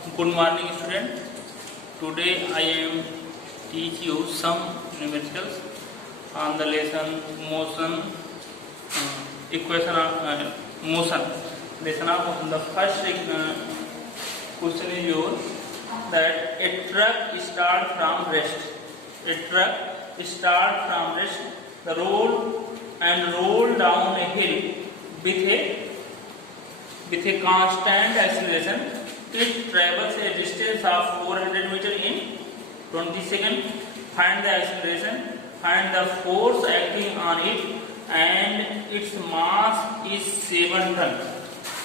Good morning, student. Today I am teach you some numericals on the lesson motion, equation of motion. Lesson of motion. The first question is yours that a truck start from rest. A truck start from rest. The roll down a hill with a constant acceleration. It travels a distance of 400 meters in 20 seconds. Find the acceleration, find the force acting on it, and its mass is 7 tons.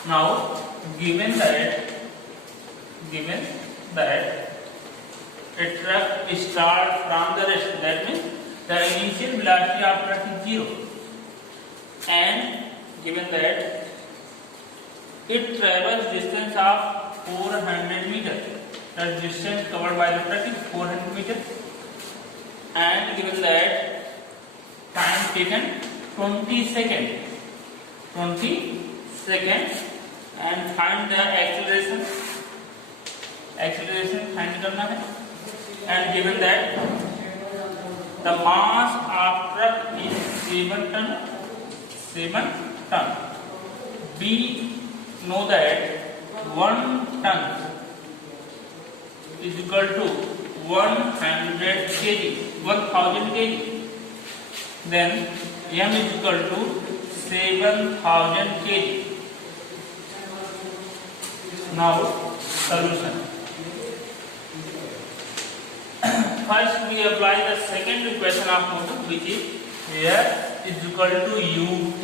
Now, given that a truck starts from the rest, that means the initial velocity of truck is 0, and given that it travels distance of 400 meters. The distance covered by the truck is 400 meters, and given that time taken 20 seconds, and find the acceleration find करना है, and given that the mass of truck is 7 ton. We know that 1 ton is equal to 100 kg, 1000 kg. Then m is equal to 7000 kg. Now solution. First we apply the second equation of motion, which is F is equal to ut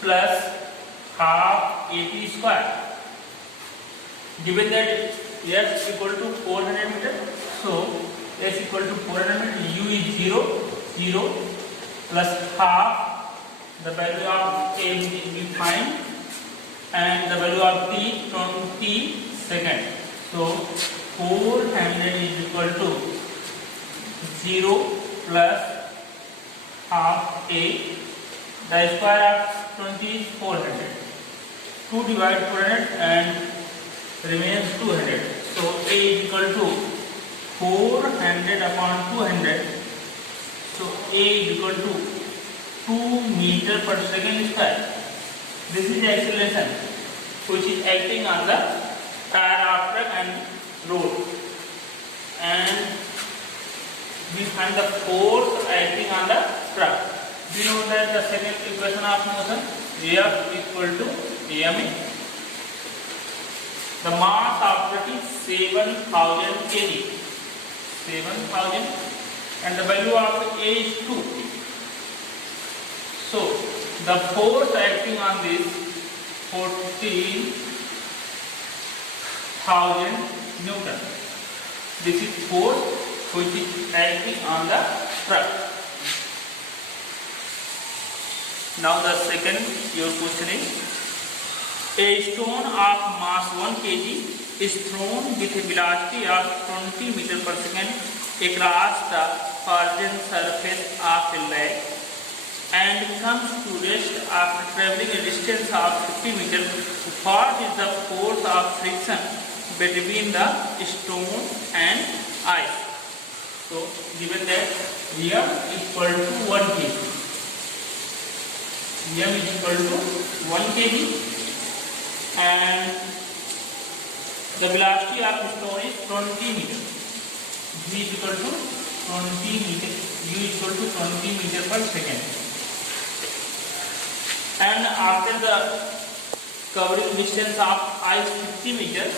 plus half at square. Given that S equal to 400 meters, so S equal to 400 meters, U is 0 plus half, the value of A we find, and the value of T 20 seconds. So 400 is equal to 0 plus half A, the square of 20 is 400. 2 divide 400 and remains 200. So A is equal to 400 upon 200. So A is equal to 2 meter per second square. This is the acceleration which is acting on the tire of truck and road. And we find the force acting on the truck. We know that the second equation of motion, F equal to ma. The mass of truck is 7000 kg, and the value of A is 2. So the force acting on this 14,000 Newton. This is force which is acting on the truck. Now the second your question is, a stone of mass 1 kg is thrown with a velocity of 20 meters per second across the horizontal surface of a lake and comes to rest after traveling a distance of 50 meters. What is the force of friction between the stone and ice? So given that M equal to 1 kg, M is equal to 1 kg, and the velocity of stone is 20 meters. V is equal to 20 meters, U is equal to 20 meters per second. And after the covering distance of ice 50 meters,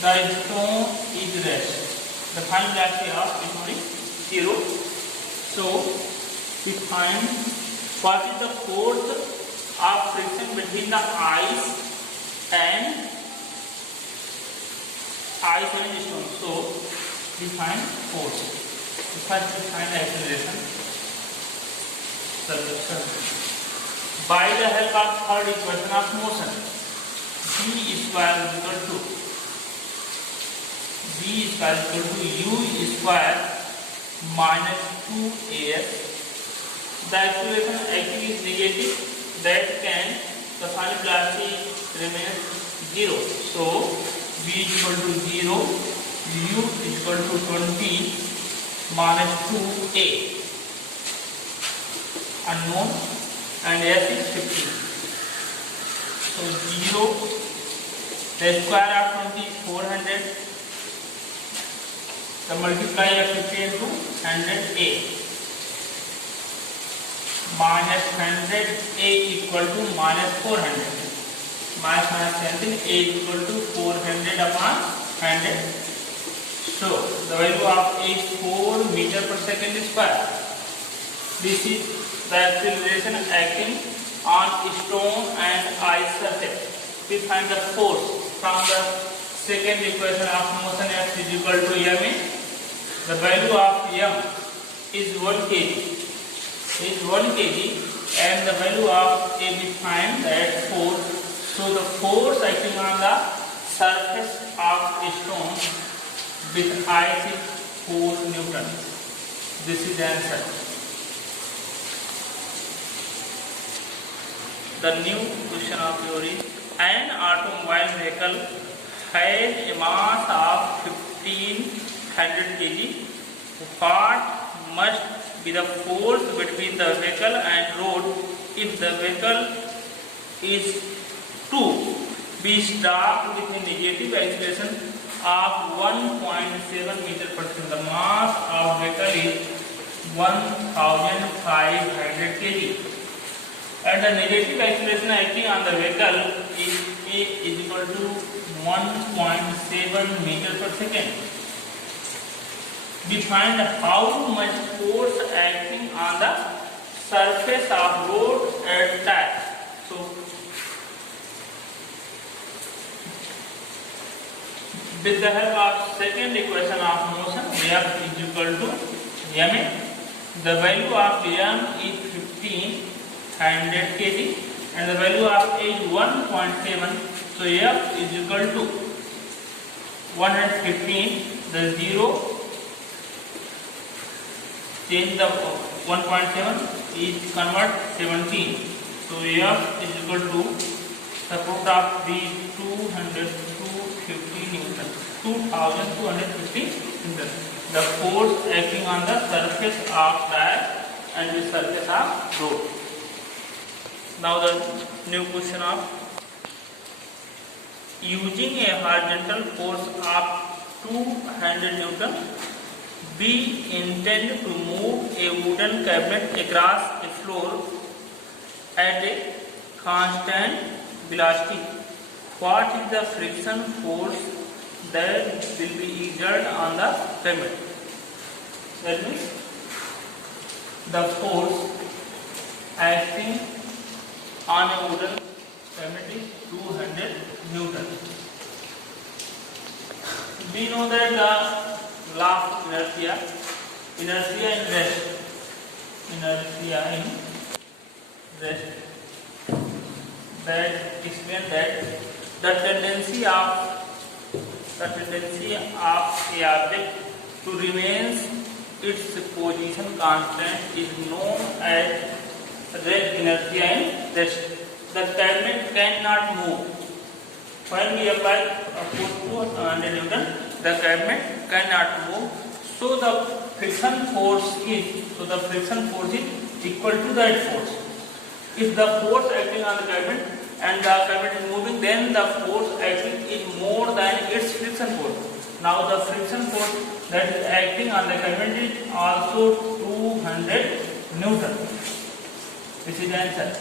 the stone is rest. The final velocity of stone is 0. So we find what is the force of friction between the ice and stone. So we find force. First we find the acceleration. Solution. By the help of third equation of motion, v square is equal to u square minus 2as. The acceleration actually is negative, that can the final velocity remains 0. So B is equal to 0, U is equal to 20 minus 2A unknown, and S is 15. So 0, the square of 20 is 400, the multiply of 15 to 100A minus 100A equal to minus 400. Minus cancel, A is equal to 400 upon 100. So the value of A is 4 meter per second square. This is the acceleration acting on stone and ice surface. We find the force from the second equation of motion F is equal to ma. The value of m is 1 kg. And the value of A we find that force. So the force acting on the surface of a stone with ice is 4 Newton. This is the answer. The new question of yours is: an automobile vehicle has a mass of 1500 kg. What must be the force between the vehicle and road if the vehicle is to be stopped with a negative acceleration of 1.7 meter per second? The mass of vehicle is 1500 kg. And the negative acceleration acting on the vehicle is A is equal to 1.7 meter per second. We find how much force acting on the surface of road at that. So with the help of second equation of motion, F is equal to ma. The value of m is 1500 kg and the value of A is 1.7. So F is equal to 115. The 0 change the 1.7 is convert 17. So F is equal to the product of B 250 Newton. 2250 Newton. The force acting on the surface of that and the surface of road. Now the new question of: using a horizontal force of 200 Newton, we intend to move a wooden cabinet across a floor at a constant velocity. What is the friction force that will be exerted on the cabinet? That means the force acting on a wooden cabinet is 200 Newton. We know that the law of inertia in rest, that explains that the tendency of a object to remain its position constant is known as inertia in rest. The cabinet cannot move. When we apply a force to 100 Newton, the cabinet cannot move. So the friction force is equal to that force. If the force acting on the cabinet and the cabinet is moving, then the force acting is more than its friction force. Now the friction force that is acting on the cabinet is also 200 Newton. This is the answer.